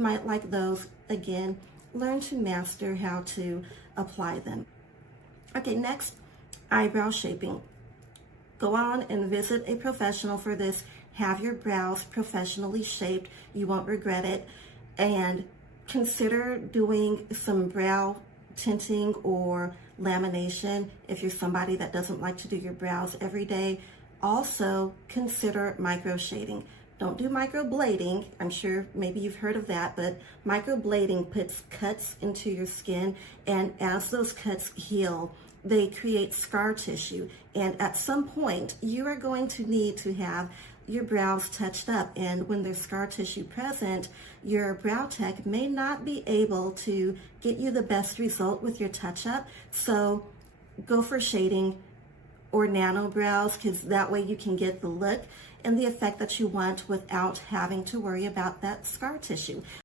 might like those. Again, learn to master how to apply them. Okay, next, eyebrow shaping. Go on and visit a professional for this. Have your brows professionally shaped. You won't regret it. And consider doing some brow tinting or lamination if you're somebody that doesn't like to do your brows every day. Also, consider micro shading. Don't do microblading. I'm sure maybe you've heard of that, but microblading puts cuts into your skin, and as those cuts heal, they create scar tissue. And at some point, you are going to need to have your brows touched up. And when there's scar tissue present, your brow tech may not be able to get you the best result with your touch-up. So go for shading or nano brows, because that way you can get the look and the effect that you want without having to worry about that scar tissue.